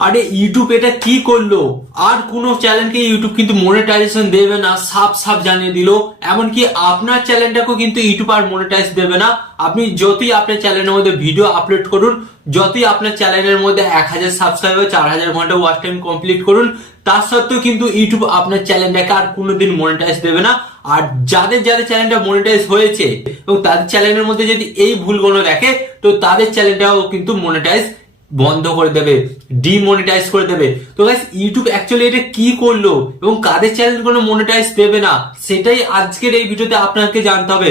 আরে ইউটিউব এটা কি করলো? আর কোনো চ্যানেলকে ইউটিউব কিন্তু মনিটাইজেশন দেবে না, সাফ সাফ জানিয়ে দিল। এমনকি আপনার চ্যানেলটাকেও কিন্তু ইউটিউব আর মনিটাইজ দেবে না। আপনি যতই আপনার চ্যানেলের মধ্যে ভিডিও আপলোড করুন, যতই আপনার চ্যানেলের মধ্যে 1000 সাবস্ক্রাইবার 4000 ঘন্টা ওয়াচ টাইম কমপ্লিট করুন, তার সত্ত্বেও কিন্তু ইউটিউব আপনার চ্যানেলটাকে আর কোনোদিন মনিটাইজ দেবে না। আর যাদের যাদের চ্যানেলটা মনিটাইজ হয়েছে এবং তাদের চ্যানেলের মধ্যে যদি এই ভুলগুলো দেখে, তো তাদের চ্যানেলটাও কিন্তু মনিটাইজ বন্ধ করে দেবে, ডিমনিটাইজ করে দেবে। তো গাইস, ইউটিউব অ্যাকচুয়ালি এটা কি করলো এবং কাদের চ্যানেল কোনো মনিটাইজ দেবে না, সেটাই আজকের এই ভিডিওতে আপনাকে জানতে হবে।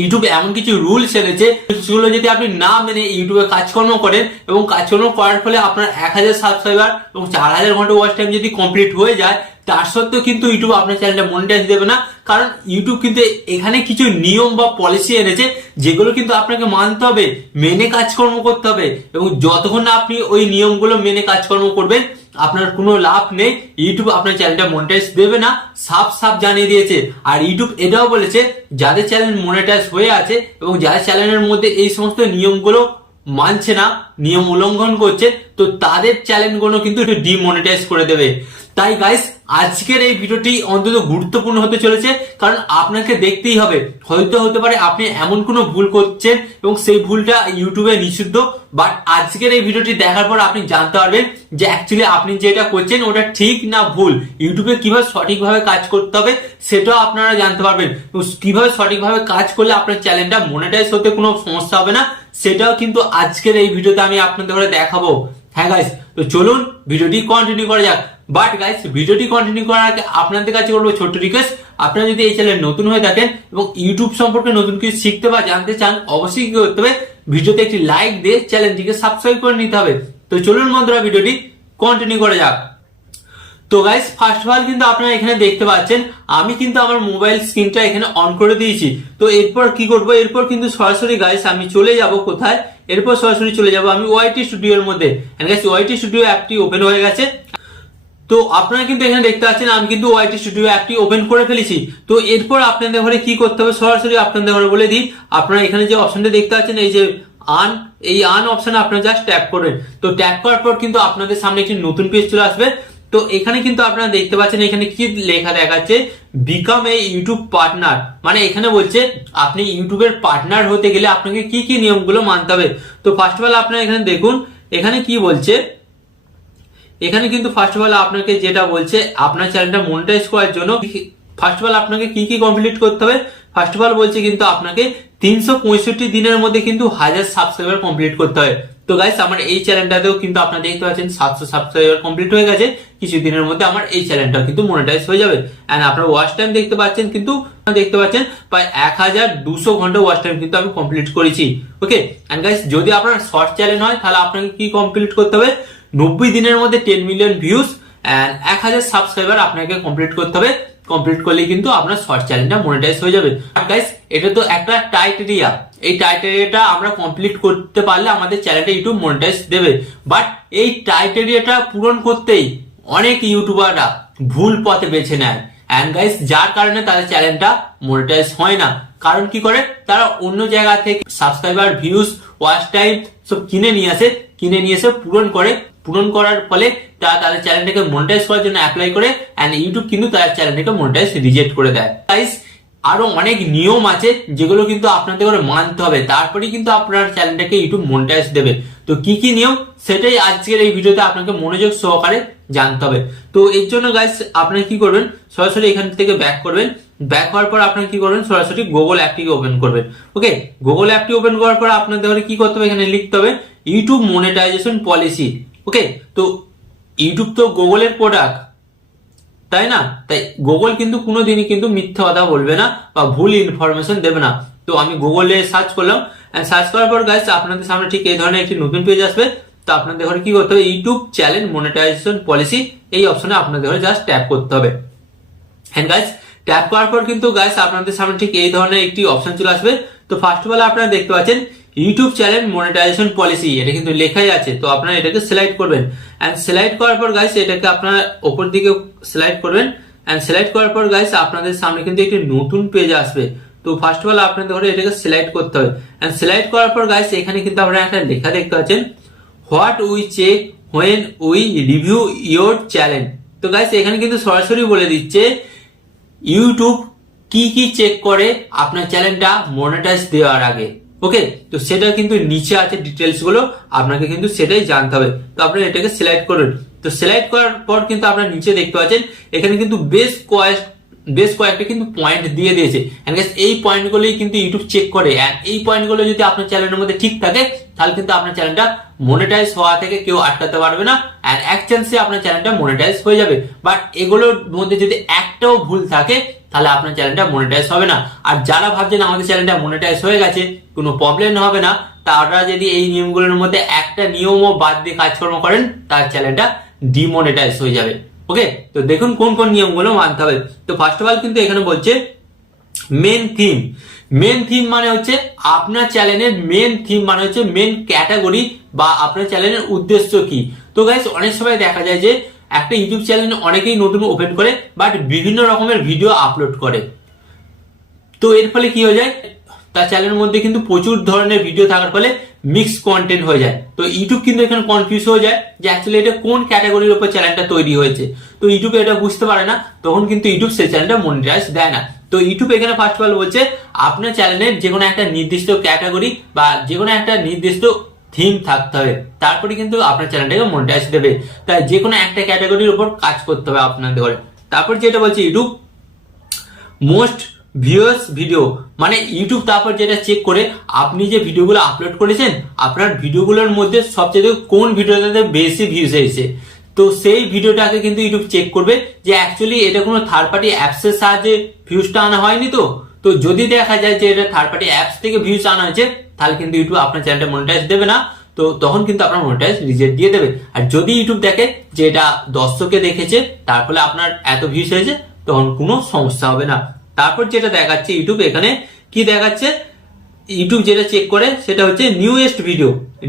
ইউটিউব এমন কিছু রুলস এনেছে, সেগুলো যদি আপনি না মেনে ইউটিউবে কাজকর্ম করেন এবং কাজকর্ম করার ফলে আপনার 1000 সাবস্ক্রাইবার এবং 4000 ঘন্টা ওয়াচ টাইম যদি কমপ্লিট হয়ে যায়, তার সত্ত্বেও কিন্তু ইউটিউব আপনার চ্যানেলটা মনিটাইজ দেবে না। কারণ ইউটিউব কিন্তু এখানে কিছু নিয়ম বা পলিসি এনেছে, যেগুলো কিন্তু আপনাকে মানতে হবে, মেনে কাজকর্ম করতে হবে। এবং যতক্ষণ না আপনি ওই নিয়মগুলো মেনে কাজকর্ম করবেন, আপনার কোনো লাভ নেই। ইউটিউব আপনার চ্যানেলটা মনিটাইজ দেবে না, সাফ সাফ জানিয়ে দিয়েছে। আর ইউটিউব এটাও বলেছে, যাদের চ্যানেল মনিটাইজ হয়ে আছে এবং যাদের চ্যানেলের মধ্যে এই সমস্ত নিয়মগুলো মানছে না, নিয়ম উল্লঙ্ঘন করছে, তো তাদের চ্যানেলগুলো কিন্তু একটু ডিমনিটাইজ করে দেবে। তাই গাইস, আজকের এই ভিডিওটি অন্তত গুরুত্বপূর্ণ হতে চলেছে, কারণ আপনাকে দেখতেই হবে। হয়তো হতে পারে আপনি এমন কোনো ভুল করছেন এবং সেই ভুলটা ইউটিউবে নিষিদ্ধ, বাট আজকের এই ভিডিওটি দেখার পর আপনি জানতে পারবেন যে অ্যাকচুয়ালি আপনি যেটা করছেন ওটা ঠিক না ভুল। ইউটিউবে কিভাবে সঠিকভাবে কাজ করতে হবে সেটাও আপনারা জানতে পারবেন, কিভাবে সঠিকভাবে কাজ করলে আপনার চ্যানেলটা মনিটাইজ হতে কোনো সমস্যা হবে না, সেটাও কিন্তু আজকের এই ভিডিওতে আমি আপনাদের দেখাবো। হ্যাঁ গাইস, তো চলুন ভিডিওটি কন্টিনিউ করা যাক। বাট গাইস, ভিডিওটি কন্টিনিউ করার আগে আপনাদের কাছে করবো ছোট্ট রিকোয়েস্ট, আপনারা যদি এই চ্যানেলে নতুন হয়ে থাকেন এবং ইউটিউব সম্পর্কে নতুন কিছু শিখতে বা জানতে চান, অবশ্যই কি করতে হবে, ভিডিওতে একটি লাইক দিয়ে চ্যানেলটিকে সাবস্ক্রাইব করে নিতে হবে। তো চলুন বন্ধুরা, ভিডিওটি কন্টিনিউ করা যাক। তো গাইস, ফার্স্ট অফ অল কিন্তু আপনারা এখানে দেখতে পাচ্ছেন, আমি কিন্তু আমার মোবাইল স্ক্রিনটা এখানে অন করে দিয়েছি। তো এরপর কি করব, এরপর কিন্তু সরাসরি গাইস আমি চলে যাব কোথায়, এরপর সরাসরি চলে যাব আমি ওয়াইটি স্টুডিওর মধ্যে। এন্ড গাইস, ওয়াইটি স্টুডিও অ্যাপটি ওপেন হয়ে গেছে। তো আপনারা কিন্তু এখানে দেখতে পাচ্ছেন আমি কিন্তু ওয়াইটি স্টুডিও অ্যাপটি ওপেন করে ফেলেছি। তো এরপর আপনাদের ঘরে কি করতে হবে, সরাসরি আপনাদের ঘরে বলে দিই। আপনারা এখানে যে অপশনটা দেখতে পাচ্ছেন, এই যে এই আন অপশনে আপনারা জাস্ট ট্যাপ করবেন। তো ট্যাপ করার পর কিন্তু আপনাদের সামনে একটি নতুন পেজ চলে আসবে। তো এখানে কিন্তু আপনারা দেখতে পাচ্ছেন, এখানে কি লেখা দেখাচ্ছে, বিকাম এ ইউটিউব পার্টনার। মানে এখানে বলছে আপনি ইউটিউবের পার্টনার হতে গেলে আপনাকে কি কি নিয়মগুলো মানতে হবে। তো ফার্স্ট অফ অল আপনারা এখানে দেখুন, এখানে কি বলছে। এখানে কিন্তু ফার্স্ট অফ অল আপনাকে যেটা বলছে, আপনার চ্যানেলটা মনিটাইজ করার জন্য ফার্স্ট অফ অল আপনাকে কি কি কমপ্লিট করতে হবে। ফার্স্ট অফ অল বলছে কিন্তু আপনাকে 365 দিনের মধ্যে কিন্তু 1000 সাবস্ক্রাইবার কমপ্লিট করতে হয়। তো গাইস, আমার এই চ্যানেলটাতেও কিন্তু আপনারা দেখতে পাচ্ছেন 700 সাবস্ক্রাইবার কমপ্লিট হয়ে গেছে। কিছুদিনের মধ্যে আমার এই চ্যানেলটা কিন্তু মনিটাইজ হয়ে যাবে। এন্ড আপনারা ওয়াচ টাইম দেখতে পাচ্ছেন, কিন্তু দেখতে পাচ্ছেন প্রায় 1200 ঘন্টা ওয়াচ টাইম কিন্তু আমি কমপ্লিট করেছি। ওকে। এন্ড গাইস, যদি আপনার শর্ট চ্যানেল হয়, তাহলে আপনাকে কি কমপ্লিট করতে হবে, 90 দিনের মধ্যে 10 মিলিয়ন ভিউজ এন্ড 1000 সাবস্ক্রাইবার আপনাকে কমপ্লিট করতে হবে। কমপ্লিট করলে কিন্তু আপনার শর্ট চ্যানেলটা মনিটাইজ হয়ে যাবে। গাইস, এটা তো একটা টাইটেরিয়া, এই টাইটেরিয়াটা আমরা কমপ্লিট করতে পারলে আমাদের চ্যানেলটা ইউটিউব মনিটাইজ দেবে। বাট এই টাইটেরিয়াটা পূরণ করতেই অনেক ইউটিউবাররা ভুল পথে বেছে নেয়, এন্ড গাইস, যার কারণে তাদের চ্যানেলটা মনিটাইজ হয় না। কারণ কি করে, তারা অন্য জায়গা থেকে সাবস্ক্রাইবার, ভিউজ, ওয়াচ টাইম সব কিনে নিয়ে এসে পূরণ করার ফলে তারা তাদের চ্যানেলটাকে মনিটাইজ করার জন্য অ্যাপ্লাই করে, এন্ড ইউটিউব কিন্তু তাদের চ্যানেলটাকে মনিটাইজ রিজেক্ট করে দেয়। গাইস, আরো অনেক নিয়ম আছে যেগুলো কিন্তু আপনাদের করে মানতে হবে, তারপরেই কিন্তু আপনার চ্যানেলটাকে ইউটিউব মনিটাইজ দেবে। তো কি কি নিয়ম, সেটাই আজকের এই ভিডিওতে আপনাকে মনোযোগ সহকারে জানতে হবে। তো এর জন্য গাইস, আপনারা কি করবেন, সরাসরি এখান থেকে ব্যাক করবেন। ব্যাক হওয়ার পর আপনারা কি করবেন, সরাসরি গুগল অ্যাপটিকে ওপেন করবেন। ওকে। গুগল অ্যাপটি ওপেন করার পর আপনাদের কি করতে হবে, এখানে লিখতে হবে ইউটিউব মনিটাইজেশন পলিসি। ওকে। তো ইউটিউব তো গুগলের প্রোডাক্ট, তাই না? তাই গুগল কিন্তু কোনোদিনই কিন্তু মিথ্যা কথা বলবে না বা ভুল ইনফরমেশন দেবে না। তো আমি গুগলে সার্চ করলাম, সার্চ করার পর গাইস আপনাদের সামনে ঠিক এই ধরনের একটি নতুন পেজ আসবে। তো আপনাদের ঘরে কি করতে হবে, ইউটিউব চ্যানেল মনিটাইজেশন পলিসি, এই অপশনে আপনাদের ঘরে জাস্ট ট্যাপ করতে হবে। হ্যাঁ গাইস, ট্যাপ করার পর কিন্তু গাইস আপনাদের সামনে ঠিক এই ধরনের একটি অপশন চলে আসবে। তো ফার্স্ট অফ অল আপনারা দেখতে পাচ্ছেন ইউটিউব চ্যানেল মনিটাইজেশন পলিসি, এটা কিন্তু লেখাই আছে। তো আপনারা এটাকে সিলেক্ট করবেন, এন্ড সিলেক্ট করার পর গাইস এটাকে আপনারা উপর দিকে সিলেক্ট করবেন। এন্ড সিলেক্ট করার পর গাইস আপনাদের সামনে কিন্তু একটি নতুন পেজ আসবে। তো ফার্স্ট অফ অল আপনাদের ঘরে এটাকে সিলেক্ট করতে হবে। এন্ড সিলেক্ট করার পর গাইস এখানে কিন্তু আপনারা একটা লেখা দেখতে পাচ্ছেন, what we check when we review your channel। তো গাইস এখানে কিন্তু সরাসরি বলে দিচ্ছে ইউটিউব কি কি চেক করে আপনার চ্যানেলটা মনিটাইজ দেওয়ার আগে। ওকে, তো সেটা কিন্তু নিচে আছে ডিটেলস গুলো, আপনাকে কিন্তু সেটাই জানতে হবে। তো আপনি এটাকে সিলেক্ট করুন। তো সিলেক্ট করার পর কিন্তু আপনার নিচে দেখতে পাচ্ছেন এখানে কিন্তু বেশ কয়েকটা কিন্তু পয়েন্ট দিয়ে দিয়েছে। এই পয়েন্টগুলোই কিন্তু ইউটিউব চেক করে, এই পয়েন্টগুলো যদি আপনার চ্যানেলের মধ্যে ঠিক থাকে তাহলে কিন্তু আপনার চ্যানেলটা মনিটাইজ হওয়া থেকে কেউ আটকাতে পারবে না, এন্ড এক চান্সে আপনার চ্যানেলটা মনিটাইজ হয়ে যাবে। বাট এগুলোর মধ্যে যদি একটাও ভুল থাকে তাহলে আপনার চ্যানেলটা মনিটাইজ হবে না। আর যারা ভাবছেন আমাদের চ্যানেলটা মনিটাইজ হয়ে গেছে, কোনো প্রবলেম হবে না, তারা যদি এই নিয়মগুলোর মধ্যে একটা নিয়মও বাদ দিয়ে কাজকর্ম করেন তার চ্যানেলটা ডিমনিটাইজ হয়ে যাবে। ওকে, তো দেখুন কোন কোন নিয়মগুলো মানতে হবে। তো ফার্স্ট অফ অল কিন্তু এখানে বলছে মেন থিম মানে হচ্ছে আপনার চ্যানেলের মেন থিম মানে হচ্ছে মেন ক্যাটাগরি বা আপনার চ্যানেলের উদ্দেশ্য কি। তো গাইস অনেক সময় দেখা যায় যে একটা ইউটিউব চ্যানেল অনেকেই নতুন ওপেন করে বাট বিভিন্ন রকমের ভিডিও আপলোড করে। তো এর ফলে কি হয়ে যায়, তার চ্যানেলের মধ্যে কিন্তু প্রচুর ধরনের ভিডিও থাকার ফলে মিক্স কন্টেন্ট হয়ে যায়। তো ইউটিউব কিন্তু এখানে কনফিউজ হয়ে যায় যে অ্যাকচুয়ালি এটা কোন ক্যাটাগরির উপর চ্যানেলটা তৈরি হয়েছে। তো ইউটিউব এটা বুঝতে পারে না, তখন কিন্তু ইউটিউব সেই চ্যানেলটা মনিটাইজ দেয় না। তো ইউটিউব এখানে ফার্স্ট অফ অল বলছে আপনার চ্যানেলের যে কোনো একটা নির্দিষ্ট ক্যাটাগরি বা যে কোনো একটা নির্দিষ্ট থিম থাকতে হবে, তারপরে কিন্তু আপনার চ্যানেলটাকে মনিটাইজ দেবে। তাই যে কোনো একটা ক্যাটাগরির উপর কাজ করতে হবে আপনাদের ঘরে। তারপর যেটা বলছে ইউটিউব মোস্ট ভিউয়ার্স ভিডিও, মানে ইউটিউব তারপর যেটা চেক করে আপনি যে ভিডিওগুলো আপলোড করেছেন আপনার ভিডিওগুলোর মধ্যে সবচেয়ে কোন ভিডিওটাতে বেশি ভিউজ এসেছে। তো সেই ভিডিওটাকে কিন্তু ইউটিউব চেক করবে যে অ্যাকচুয়ালি এটা কোনো থার্ড পার্টি অ্যাপসের সাহায্যে ভিউজটা আনা হয়নি। তো যদি দেখা যায় যে এটা থার্ড পার্টি অ্যাপস থেকে ভিউজ আনা হয়েছে তাহলে কিন্তু ইউটিউব আপনার চ্যানেলটা মনিটাইজ দেবে না। তো তখন কিন্তু আপনার মনিটাইজ রিজেক্ট দিয়ে দেবে। আর যদি ইউটিউব দেখে যে এটা দর্শকে দেখেছে তার ফলে আপনার এত ভিউজ হয়েছে, তখন কোনো সমস্যা হবে না। তারপর যেটা দেখাচ্ছে ইউটিউব এখানে কি দেখাচ্ছে, ইউটিউব যেটা চেক করে সেটা হচ্ছে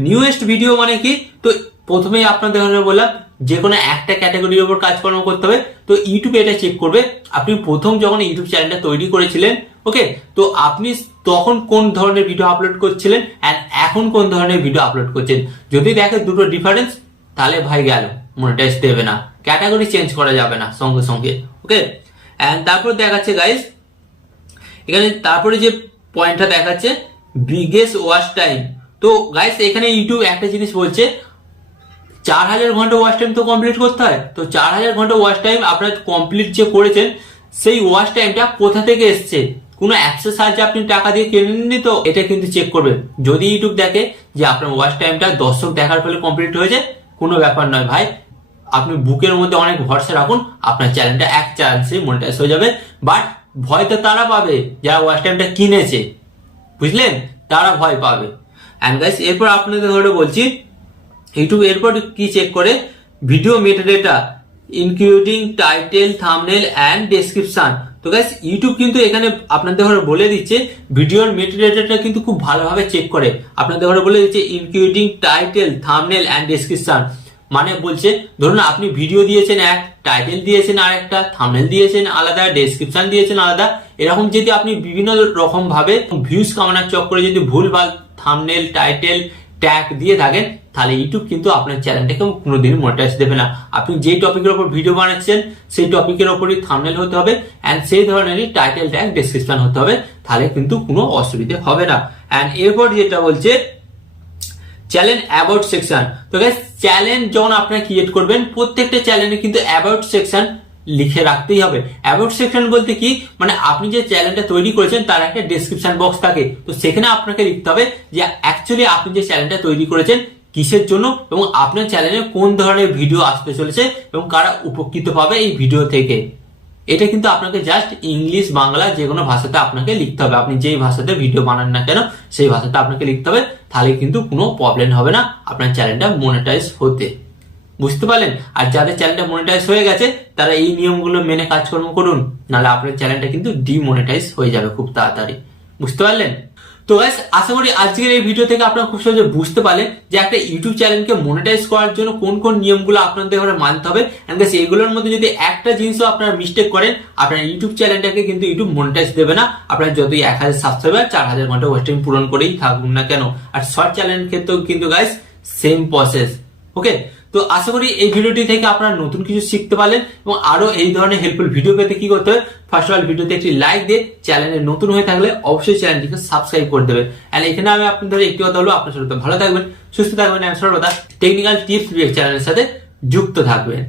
নিউয়েস্ট ভিডিও মানে কি। তো প্রথমেই আপনাদের বললাম যে কোনো একটা ক্যাটাগরির উপর কাজকর্ম করতে হবে। তো ইউটিউব এটা চেক করবে আপনি প্রথম যখন ইউটিউব চ্যানেলটা তৈরি করেছিলেন, ওকে, তো আপনি তখন কোন ধরনের ভিডিও আপলোড করছিলেন এন্ড এখন কোন ধরনের ভিডিও আপলোড করছেন। যদি দেখে দুটো ডিফারেন্স তাহলে ভাই গেল, মনিটাইজ দেবে না, ক্যাটাগরি চেঞ্জ করা যাবে না সঙ্গে সঙ্গে। ওকে, এন্ড তারপর দেখাচ্ছে গাইস এখানে তারপরে যে পয়েন্টটা দেখাচ্ছে বিগেস্ট ওয়াচ টাইম। তো গাইস এখানে ইউটিউব একটা জিনিস বলছে 4000 ঘন্টা ওয়াচ টাইম তো কমপ্লিট করতে হয়। তো 4000 ঘন্টা ওয়াচ টাইম আপনার কমপ্লিট যে করেছেন সেই ওয়াচ টাইমটা কোথা থেকে এসছে, কোনো অ্যাপসের সাহায্যে আপনি টাকা দিয়ে কেনেননি তো, এটা কিন্তু চেক করবে। যদি ইউটিউব দেখে যে আপনার ওয়াচ টাইমটা দর্শক দেখার ফলে কমপ্লিট হয়েছে, কোনো ব্যাপার নয় ভাই, আপনি বুকের মধ্যে অনেক ভরসা রাখুন, আপনার চ্যানেলটা এক চান্সে মনিটাইজ হয়ে যাবে। বাট ভয় তো তারা পাবে যারা ওয়াচ টাইমটা কিনেছে, বুঝলেন, তারা ভয় পাবে। এন্ড গাইস এরপর আপনাদের ধরে বলছি ইউটিউব এরপর কি চেক করে, video metadata including title thumbnail and description. তো গাইস ইউটিউব কিন্তু এখানে আপনাদের ঘরে বলে দিচ্ছে ভিডিওর মেটাডেটাটা কিন্তু খুব ভালোভাবে চেক করে। আপনাদের ঘরে বলে দিচ্ছে including title thumbnail and description, মানে বলছে ধরুন আপনি ভিডিও দিয়েছেন এক, টাইটেল দিয়েছেন আর একটা, থাম্বনেল দিয়েছেন আলাদা, ডেসক্রিপশন দিয়েছেন আলাদা। এরকম যদি আপনি বিভিন্ন রকম ভাবে ভিউজ কামানোর চক্করে যদি ভুলভাল থাম্বনেল টাইটেল ট্যাগ দিয়ে থাকেন তাহলে ইউটিউব কিন্তু আপনার চ্যানেলটাকে কোনোদিন মনিটাইজ দেবে না। আপনি যেই টপিকের উপর ভিডিও বানাচ্ছেন সেই টপিকের উপরই থাম্বনেল হতে হবে এন্ড সেই ধরনেরই টাইটেল ট্যাগ ডেসক্রিপশন হতে হবে, তাহলে কিন্তু কোনো অসুবিধা হবে না। এন্ড এরপর যেটা বলছে চ্যানেল অ্যাবাউট সেকশন। তো গাইস চ্যানেল যখন আপনারা ক্রিয়েট করবেন প্রত্যেকটা চ্যানেলে কিন্তু অ্যাবাউট সেকশন লিখে রাখতেই হবে। অ্যাবাউট সেকশন বলতে কি, মানে আপনি যে চ্যানেলটা তৈরি করেছেন তার একটা ডেসক্রিপশন বক্স থাকে, তো সেখানে আপনাকে লিখতে হবে যে অ্যাকচুয়ালি আপনি যে চ্যানেলটা তৈরি করেছেন কিসের জন্য এবং আপনার চ্যানেলে কোন ধরনের ভিডিও আসতে চলেছে এবং কারা উপকৃত পাবে এই ভিডিও থেকে। এটা কিন্তু আপনাকে জাস্ট ইংলিশ বাংলা যে কোনো ভাষাতে আপনাকে লিখতে হবে। আপনি যেই ভাষাতে ভিডিও বানান না কেন সেই ভাষাতে আপনাকে লিখতে হবে, তাহলে কিন্তু কোনো প্রবলেম হবে না আপনার চ্যানেলটা মনিটাইজ হতে। বুঝতে পারলেন? আর যাদের চ্যানেলটা মনিটাইজ হয়ে গেছে তারা এই নিয়মগুলো মেনে কাজকর্ম করুন, নাহলে আপনার চ্যানেলটা কিন্তু ডিমনিটাইজ হয়ে যাবে খুব তাড়াতাড়ি। বুঝতে পারলেন? তো গাইস আশা করি আজকের এই ভিডিও থেকে আপনারা খুব সহজে বুঝতে পারলেন যে একটা ইউটিউব চ্যানেলকে মনিটাইজ করার জন্য কোন কোন নিয়মগুলো আপনাদের ঘরে মানতে হবে। এন্ড গাইস এইগুলোর মধ্যে যদি একটা জিনিসও আপনারা মিস্টেক করেন আপনার ইউটিউব চ্যানেলটাকে কিন্তু ইউটিউব মনিটাইজ দেবে না, আপনার যতই 1000 সাবস্ক্রাইবার 4000 ঘন্টা ওয়াচ টাইম পূরণ করেই থাকুন না কেন। আর শর্ট চ্যানেলের ক্ষেত্রেও কিন্তু গাইস সেম প্রসেস। ওকে, তো আশা করি এই ভিডিওটি থেকে আপনারা নতুন কিছু শিখতে পারলেন, এবং আরো এই ধরনের হেল্পফুল ভিডিও পেতে কি করতে হবে, ফার্স্ট অফ অল ভিডিওতে একটি লাইক দিয়ে চ্যানেলে নতুন হয়ে থাকলে অবশ্যই চ্যানেলটিকে সাবস্ক্রাইব করে দেবেন। আর এখানে আমি আপনাদের একটি কথা বলবো, আপনার সাথে ভালো থাকবেন, সুস্থ থাকবেন, টেকনিক্যাল টিপস চ্যানেলের সাথে যুক্ত থাকবেন।